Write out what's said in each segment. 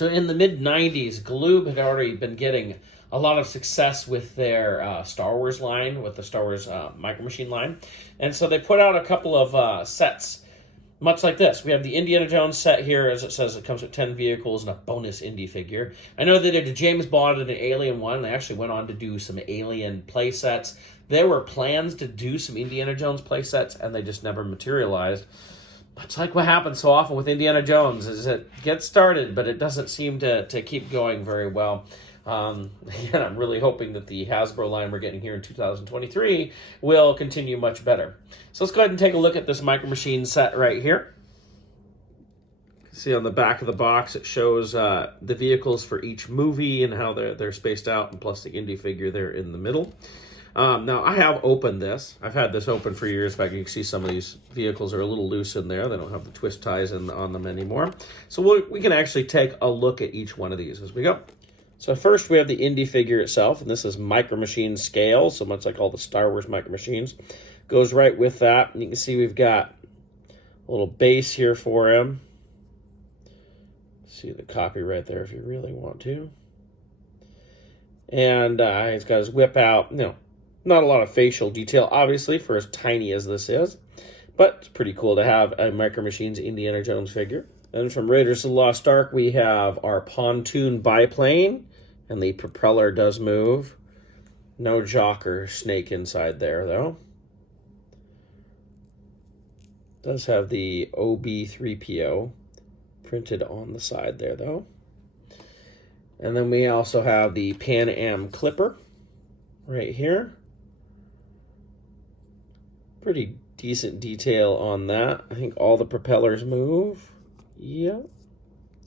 So in the mid-90s, Galoob had already been getting a lot of success with their Star Wars line, with the Star Wars Micro Machine line. And so they put out a couple of sets, much like this. We have the Indiana Jones set here, as it says, it comes with 10 vehicles and a bonus Indy figure. I know they did a James Bond and an Alien one. They actually went on to do some Alien play sets. There were plans to do some Indiana Jones play sets, and they just never materialized. Much like what happens so often with Indiana Jones, is it gets started, but it doesn't seem to keep going very well. And I'm really hoping that the Hasbro line we're getting here in 2023 will continue much better. So let's go ahead and take a look at this Micro Machine set right here. See on the back of the box, it shows the vehicles for each movie and how they're spaced out, and plus the Indy figure there in the middle. Now, I have opened this. I've had this open for years. In fact, you can see some of these vehicles are a little loose in there. They don't have the twist ties on them anymore. So we can actually take a look at each one of these as we go. So first we have the Indy figure itself, and this is Micro Machine scale, so much like all the Star Wars Micro Machines. Goes right with that, and you can see we've got a little base here for him. See the copy right there if you really want to. And he's got his whip out. Not a lot of facial detail, obviously, for as tiny as this is. But it's pretty cool to have a Micro Machines Indiana Jones figure. And from Raiders of the Lost Ark, we have our pontoon biplane. And the propeller does move. No jock or snake inside there, though. Does have the OB3PO printed on the side there, though. And then we also have the Pan Am Clipper right here. Pretty decent detail on that. I think all the propellers move. Yep.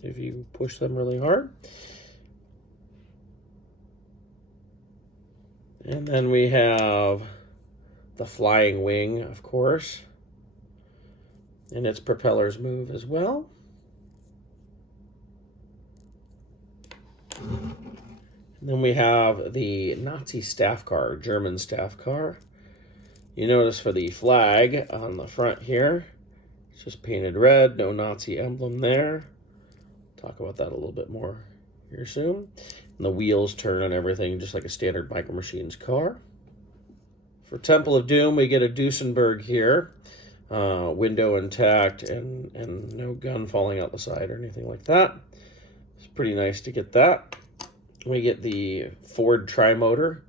If you push them really hard. And then we have the flying wing, of course. And its propellers move as well. And then we have the Nazi staff car, German staff car. You notice for the flag on the front here, it's just painted red, no Nazi emblem there. Talk about that a little bit more here soon. And the wheels turn and everything, just like a standard Micro Machines car. For Temple of Doom, we get a Duesenberg here. Window intact and no gun falling out the side or anything like that. It's pretty nice to get that. We get the Ford Tri-Motor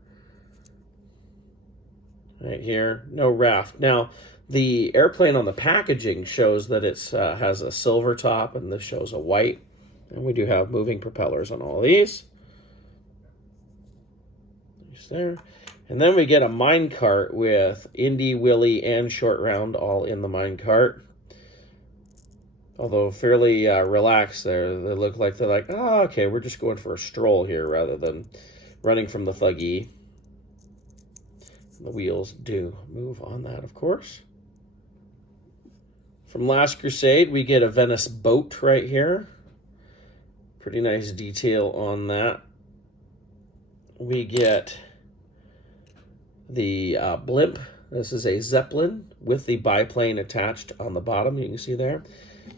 right here. No raft. Now, the airplane on the packaging shows that it has a silver top, and this shows a white. And we do have moving propellers on all these. Just there. And then we get a minecart with Indy, Willy, and Short Round all in the minecart. Although fairly relaxed there. They look like they're like, oh, okay, we're just going for a stroll here rather than running from the thuggy. The wheels do move on that, of course. From Last Crusade, we get a Venice boat right here. Pretty nice detail on that. We get the blimp. This is a Zeppelin with the biplane attached on the bottom. You can see there.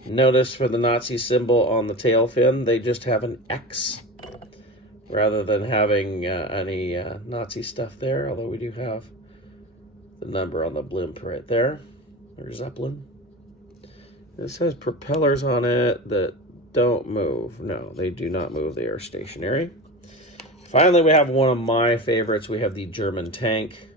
Notice for the Nazi symbol on the tail fin, they just have an X rather than having any Nazi stuff there, although we do have the number on the blimp right there, or Zeppelin. This has propellers on it that don't move. No, they do not move. They are stationary. Finally, we have one of my favorites. We have the German tank.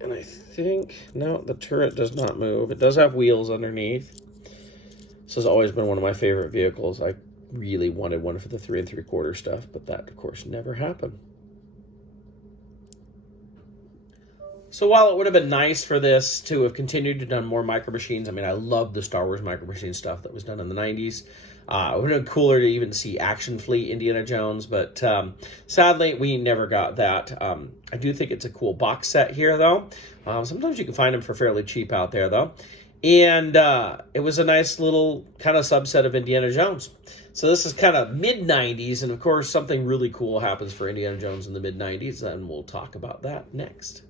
And I think, no, the turret does not move. It does have wheels underneath. This has always been one of my favorite vehicles. I really wanted one for the 3 3/4 stuff, but that, of course, never happened. So while it would have been nice for this to have continued to done more Micro Machines, I mean, I love the Star Wars Micro Machine stuff that was done in the 90s. It would have been cooler to even see Action Fleet Indiana Jones, but sadly, we never got that. I do think it's a cool box set here, though. Sometimes you can find them for fairly cheap out there, though. And it was a nice little kind of subset of Indiana Jones. So this is kind of mid-90s, and of course, something really cool happens for Indiana Jones in the mid-90s, and we'll talk about that next.